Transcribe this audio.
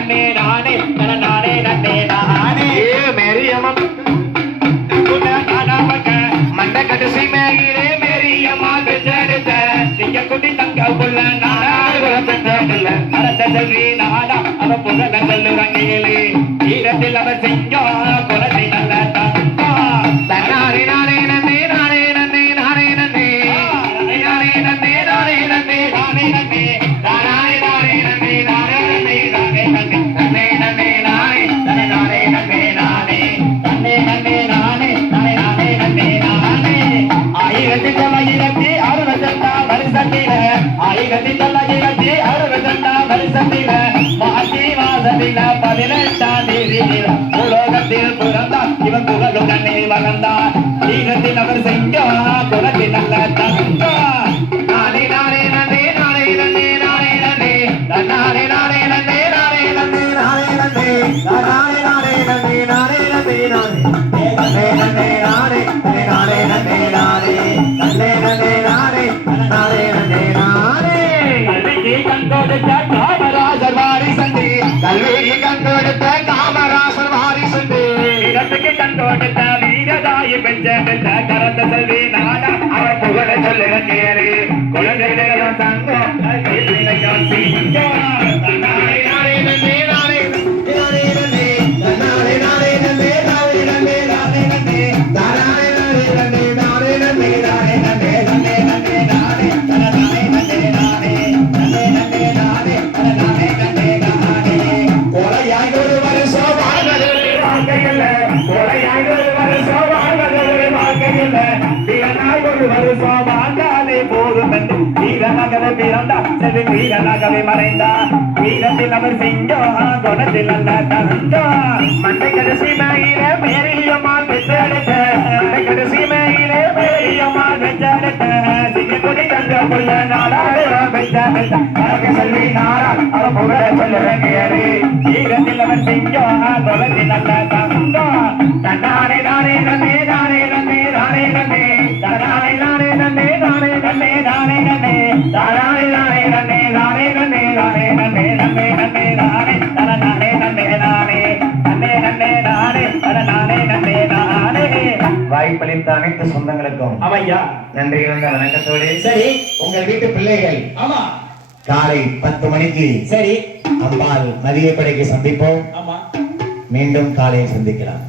நன்னே நானே நானே நன்னே நானே मेरी अम्मा மண்ட கடைசி மேலே மேரி அம்மா பெற்றெடுத்த நீங்க குட்டி தங்க புள்ள நடத்த செல்வி நாடா அவ புகழ சொல்லுறங்கேலே ஈரத்தில் அவர் செஞ்சோம் குலத்தை நல்ல தங்கா नारे नारे नन्ने नारे नन्ने नारे नन्ने நானே நன்னே நானே நன்னே நானே நன்னே நானே நானே நன்னே நானே நன்னே நானே நன்னே நன்னே நன்னே நானே நானே நன்னே நானே நன்னே நன்னே நானே நானே நானே நன்னே நானே 1960 வருஷத்தில 1960 வருஷத்தில மாசி மாதத்தில 18ஆம் தேதியில உலகத்தில் பிறந்தான் இவன் புகழும் கண்ணே வளர்ந்தான் ஈரத்தில் அவர் செஞ்சோம் குலத்தில் நல்ல தங்கா நானே நானே நன்னே நானே நன்னே நானே நன்னே நானே நானே நன்னே நானே நன்னே நானே நன்னே நானே நானே நன்னே நானே நன்னே நானே நன்னே நன்னே நானே நானே நன்னே நானே நன்னே நன்னே நானே நானே நன்னே நானே கல்விக்கு கண் கொடுத்த காமராஜர் வாரிசு கல்விக்கு கண் கொடுத்த காமராஜர் வாரிசு இடத்துக்கு கண் கொடுத்த வீரதாயி பெற்றெடுத்த கரந்த செல்வி நாடா அவர் புகழ சொல்லுற கேரு குழந்தைகளும் தங்கம் கைவினையும் சிங்கம் நானே நானே நன்னே நானே நானே நன்னே நானே நானே நன்னே நானே நன்னே நானே நன்னே நானே நானே நன்னே நானே நன்னே நானே நன்னே நன்னே நன்னே நானே நானே நன்னே நானே நன்னே நன்னே நானே நானே நன்னே நானே கொலையாய் ஒரு வருஷம் வாழ்வது வாழ்க்கையில்ல கொலையாய் ஒரு வருஷம் வாழ்வது வாழ்க்கையில்ல வீரனாய் ஒரு வருஷம் வாழ்ந்தாலே போதும் என்று வீரனாகவே பிறந்தா செல்வி வீரனாகவே மறைந்தா வீரத்தில் அவர் செஞ்சோம் குணத்தில் அல்ல தந்தா மண்டை கடைசி மேயில மேரியம்மாள் பெற்றெடுத்த மண்டை கடைசி மேயில மேரியம்மாள் பெற்றெடுத்த சிங்கக்குடி தங்க புள்ள நாடாடு பெற்றெடுத்த அரக செல்வி நாடா அவ புகழ சொல்லுற கேளு வீரத்தில் அவர் செஞ்சோம் குணத்தில் அல்ல தந்தா நானே நானே நன்னே நானே நன்னே நானே நன்னே நானே நானே நன்னே நானே நன்னே நானே நன்னே நானே நானே நன்னே நானே நன்னே நானே நன்னே நன்னே நன்னே நானே நானே நன்னே நானே நன்னே நன்னே நானே நானே நன்னே நானே வாய்ப்பளித்த அனைத்து சொந்தங்களுக்கும் ஆமையா நன்றி கலந்த வணக்கத்தோடு சரி உங்கள் வீட்டு பிள்ளைகள் ஆமா காலை 10 மணிக்கு சரி அம்பாள் மதிய படைக்கு சந்திப்போம் ஆமா மீண்டும் காலையில் சந்திக்கலாம்